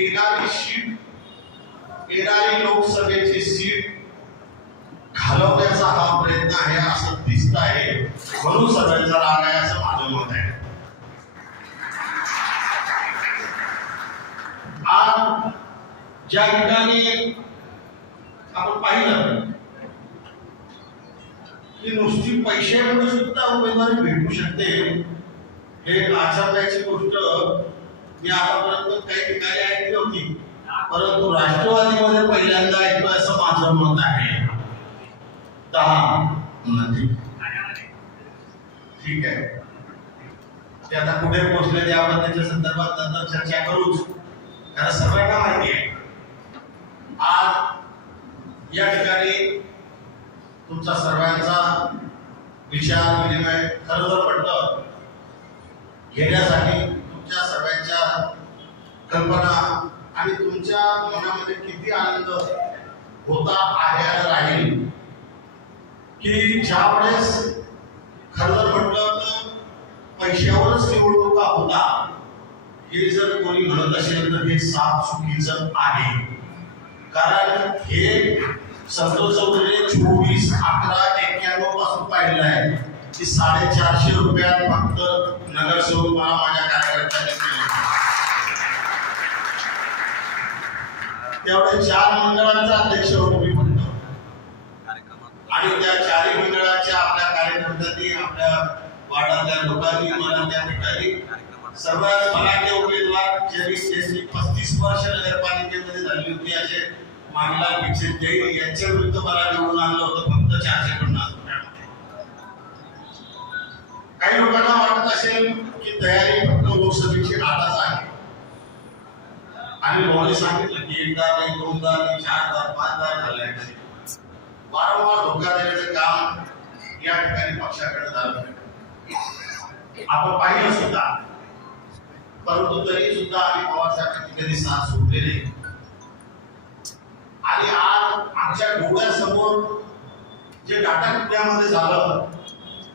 येणारी सीट येणारी लोकसभेची सीट घालवण्याचा हा प्रयत्न आहे असं दिसत आहे. म्हणून सगळ्यांचा राग आहे असं माझं मत आहे. आज ज्या ठिकाणी आपण पाहिलं की नुसती पैशामुळे सुद्धा उमेदवारी भेटू शकते हे एक गोष्ट मी आतापर्यंत काही ठिकाणी ऐकली होती. परंतु राष्ट्रवादीमध्ये पहिल्यांदा ऐकलं असं माझं मत आहे. दहा म्हणजे. ठीक आहे. ते आता कुठे पोहोचले ते आपण त्याच्या संदर्भात नंतर चर्चा करूच. कारण सर्वांना माहिती आहे. आज या ठिकाणी तुमचा सर्वांचा विचार विनिमय खरोखर जर पडलं घेण्यासाठी तुमच्या सगळ्यांच्या कल्पना आणि तुमच्या मनामध्ये किती आनंद होता आहे आणि राहील? की ज्या वेळेस खरं म्हटलं तर पैशावरच निवडणुका होता हे जर कोणी म्हणत असेल तर हे साफ चुकीचं आहे. कारण हे संतोष चौधरी चोवीस अकरा एक्क्याण्णवपासून पाहिलं आहे. की साडेचारशे रुपयात फक्त नगरसेवक मला माझ्या कार्यकर्त्यांनी केले. तेवढे चार मंडळांचा अध्यक्ष होतो मी म्हणतो आणि त्या चारही मंडळाच्या आपल्या कार्यकर्त्यांनी आपल्या वार्डातल्या लोकांनी मला त्या ठिकाणी सर्वात मराठी उमेदवार ज्यांनी त्यांची पस्तीस वर्ष नगरपालिकेमध्ये झाली होती असे मागला भिक्षे जैन यांच्या विरुद्ध मला निवडून आणलं होतं फक्त चारशे पन्नास. काही लोकांना वाटत असेल की तयारी फक्त लोकसभेची आताच आहे. आणि मोदी सांगितलं की एकदा नाही दोनदा नाही चारदा पाचदा झाल्या वारंवार धोका देण्याचं काम या ठिकाणी पक्षाकडे झालं आपण पाहिलं सुद्धा. परंतु तरी सुद्धा आम्ही पवार साहेबांची कधी साथ सोडली नाही. आणि आज आमच्या डोळ्यासमोर जे टाटा कुटुंबामध्ये झालं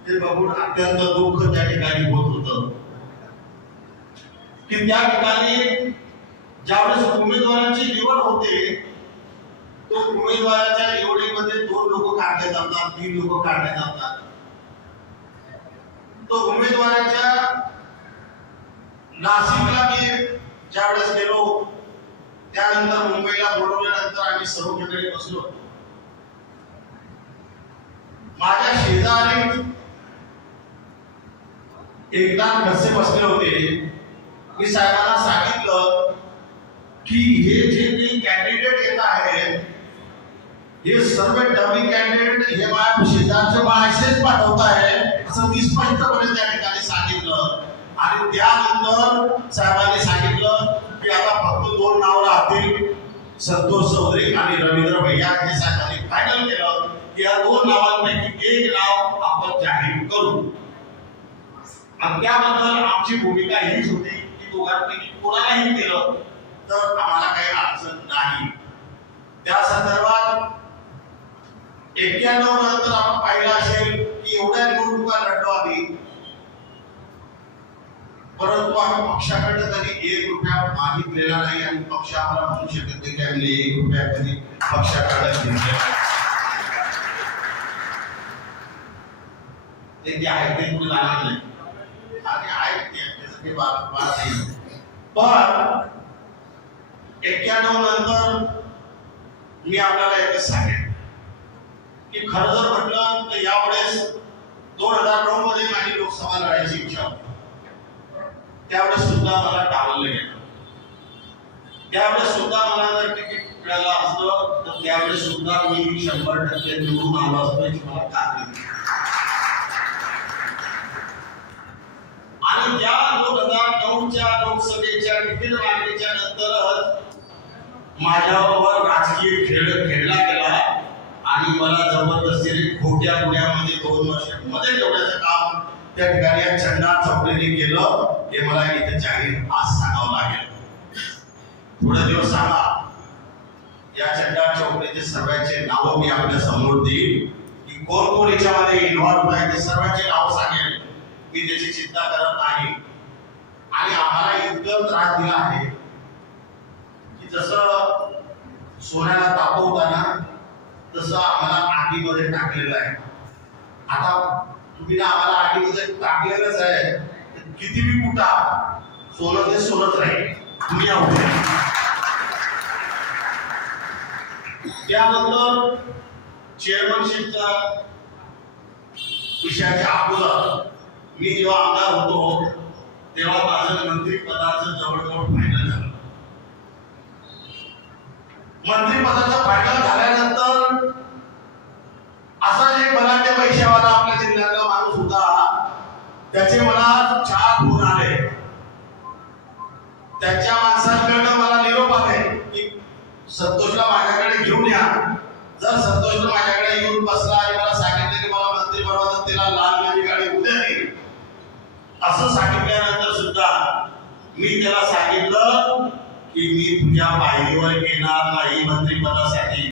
ते बघून अत्यंत दुःख त्या ठिकाणी होत होत. की त्या ठिकाणी ज्यावेळेस उमेदवारांची निवड होते तो उमेदवाराच्या निवडीमध्ये दोन लोक काढले जातात तीन लोक काढले जातात. तो उमेदवाराच्या नाशिकला मी ज्यावेळेस गेलो त्यानंतर मुंबईला बोलवल्यानंतर आम्ही सर्व ठिकाणी बसलो. माझ्या शेजारी एकदा कसे बसले होते. मी साहेबांना सांगितलं की हे जे काही कॅन्डिडेट येत आहेत हे सर्व डमी कॅन्डिडेट हे माझ्या शेजारचे माणसेच पाठवत आहे असं मी स्पष्टपणे त्या ठिकाणी सांगितलं. आणि त्यानंतर साहेबांनी सांगितलं की आता फक्त दोन नाव राहतील संतोष चौधरी आणि रवींद्र भैया. हे साहेबांनी फायनल केलं. की या दोन आणि त्याबद्दल आमची भूमिका हीच होती की दोघांपैकी कोणालाही केलं तर आम्हाला काही अडचण नाही. त्या संदर्भात एक्क्याण्णव नंतर आपण पाहिलं असेल की एवढ्या निवडणुका लढलो आम्ही परंतु आम्ही पक्षाकडे कधी एक रुपया मागितलेला नाही आणि पक्ष आम्हाला म्हणू शकत नाही की आम्ही एक रुपया कधी पक्षाकडे दिलेला ते जे आहे ते कुठे जाणार नाही. आणि आहेत ते. त्याचं काही वाद वाद नाही. पण एक्क्याण्णव नंतर मी आपल्याला एकच सांगेन की खरं जर म्हटलं तर यावेळेस दोन हजार नऊ मध्ये माझी लोकसभा लढायची इच्छा होती. त्यावेळेस सुद्धा मला टाळलं गेलं. त्यावेळेस सुद्धा मला जर तिकीट मिळालं असलं तर त्यावेळेस सुद्धा मी शंभर टक्के निवडून आलो असतो याची मला खात्री आहे. आणि त्या दोन तुमच्या लोकसभेच्या तिकीट मागणीच्या नंतरच माझ्यावर राजकीय खेळ खेळला गेला. आणि मला जबरदस्तीने खोट्या गुन्ह्यामध्ये दोन वर्षमध्ये ठेवण्याचं काम त्या ठिकाणी चंदा चौकलीने केलं हे मला इथे जाहीर आज सांगावं लागेल. थोडे दिवस सांगा. या चंदा चौकलीचे सर्वांचे नावं मी आपल्यासमोर देईल की कोण कोण याच्यामध्ये इन्व्हॉल्व्ह आहे ते सर्वांचे नाव सांगेल मी त्याची चिंता करत नाही. आणि आम्हाला इतकं त्रास दिला आहे. की जसं सोन्याला तापवताना तसं आम्हाला आगीमध्ये टाकलेलं आहे. आता तुम्ही ना आम्हाला आगीमध्ये टाकलेलंच आहे. तर किती बी कुठा सोनं ते सोनच राहील. तुम्ही त्यानंतर चेअरमनशिपचा विषयाच्या अगोदर मी जेव्हा आमदार होतो तेव्हा माझं मंत्रिपदाचं जवळजवळ फायनल झालं. मंत्रिपदाचं फायनल झाल्यानंतर असा जे बलाढ्य पैशावाला आपल्या जिल्ह्यातला माणूस होता त्याचे मला चार फोन आले. त्याच्या माणसांकडनं मला निरोप आले की संतोषला माझ्याकडे घेऊन या. जर संतोषला माझ्याकडे येऊन बसला आणि मला सांगितलं की मला मंत्री बनवायचं त्याला लाल माझी गाडी उद्या देईल असं सांगितल्यानंतर मी त्याला सांगितलं की मी तुझ्या पायरीवर येणार नाही मंत्रिपदासाठी.